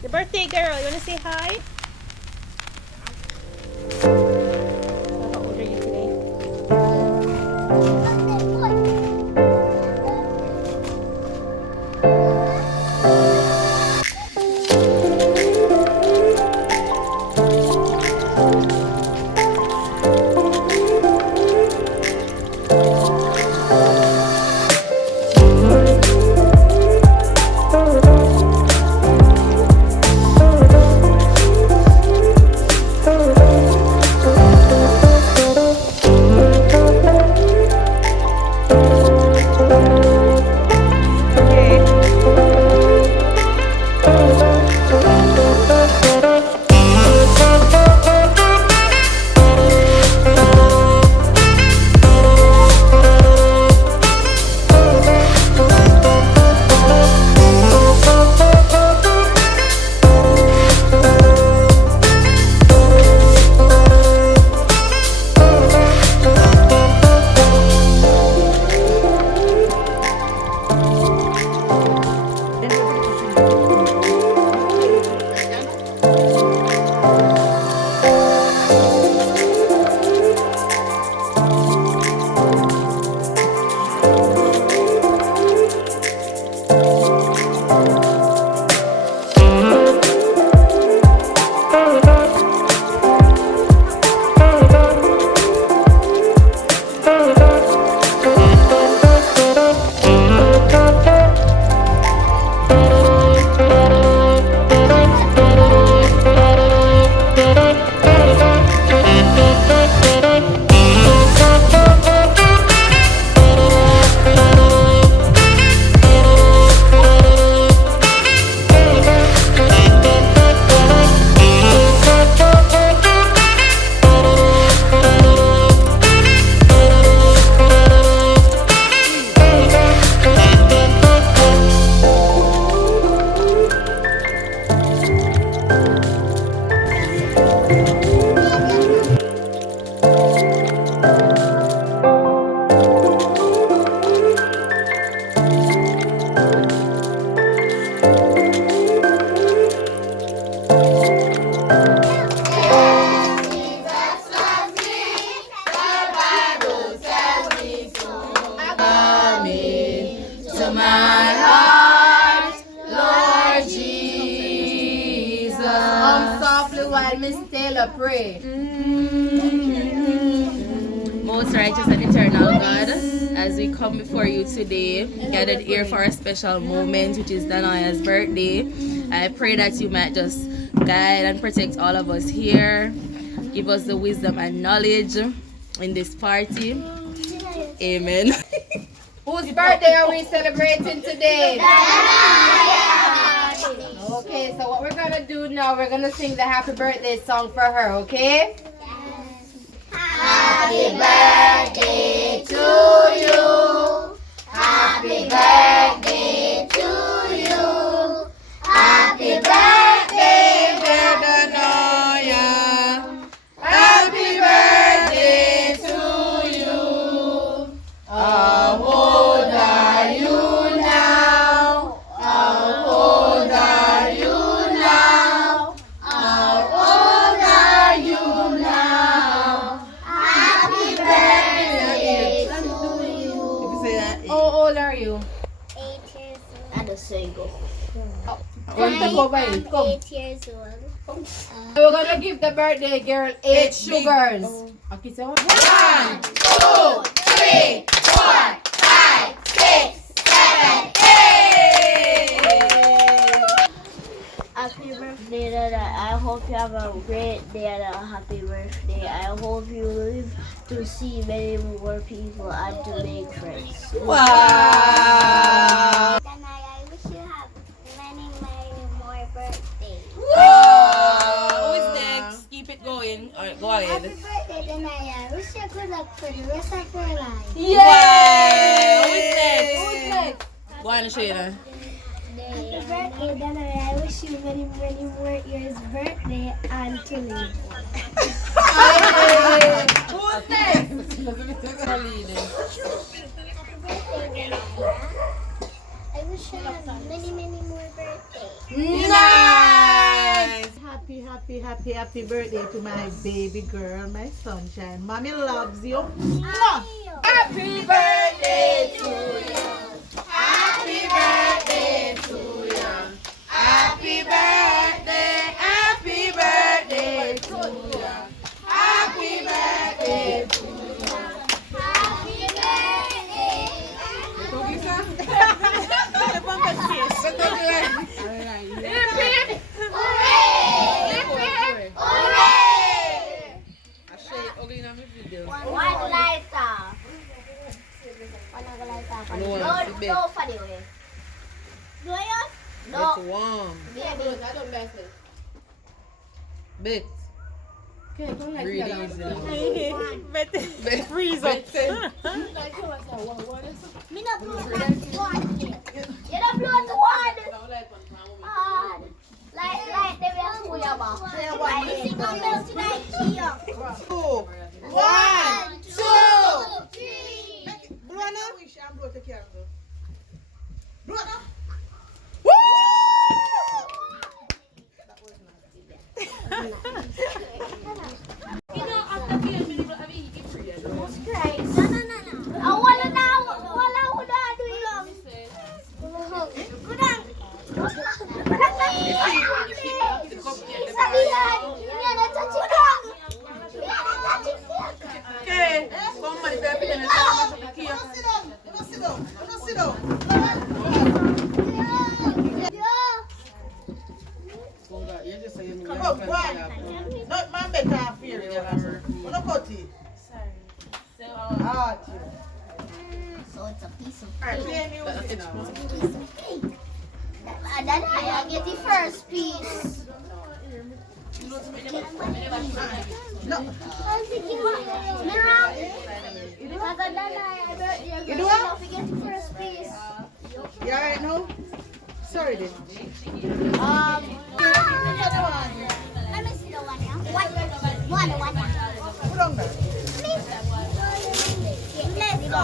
The birthday girl, you wanna say hi? How old are you today? Pray. Most righteous and eternal God, as we come before you today, gathered here for a special moment, which is Donaya's birthday, I pray that you might just guide and protect all of us here. Give us the wisdom and knowledge in this party. Amen. Whose birthday are we celebrating today? Okay, so what we're gonna do now, we're gonna sing the happy birthday song for her, okay? Happy birthday to you. Happy birthday to you. Happy birthday, dear Donaya. Happy birthday to you. How old are you now? How old are you now? How old are you now? Happy birthday to you. How old are you? 8 years old. And a single. Come. 8 years old. We're gonna give the birthday girl 8 sugars. Okay, so 1, 2, 3, 4, 5, 6, 7, 8. Happy birthday, Dada. I hope you have a great day and a happy birthday. I hope you live to see many more people and to make friends. Wow! Danaya, I wish you have many, many more birthdays. Who is next? Keep it going. Alright, go Happy ahead. birthday, Danaya. I wish you good luck for the rest of your life. Wow! Who is next? Go on, Shayna. Happy birthday, Danaya. I wish you many, many more years birthday and to live. Who's next? Happy birthday, Danaya. I wish you have many, many more birthdays. Nice! happy, happy birthday to my baby girl, my sunshine. Mommy loves you. Mwah! Happy birthday to you. Happy birthday to you. Happy birthday. Happy birthday to you. Happy birthday to you. One lighter. No, for the way. Do you? No. It's warm. Baby. Bit. Breathe easy. Freeze up. Me not blow one. You don't blow to one. Like they will school your mouth. Like the single bell tonight here. 2, 1, 2, 3. blow now. I'm blow the candle. Blow now. Okay, somebody better put in a Sit down. Sit down. Oh, boy. Not my better fear. No cut it. Sorry. So it's a piece of Alright, cake. play music now. Piece of cake. And then I get the first piece. No. You do what? We get the first piece. You alright now? Sorry then. Let me see the one now. One. Put on that. Let's go.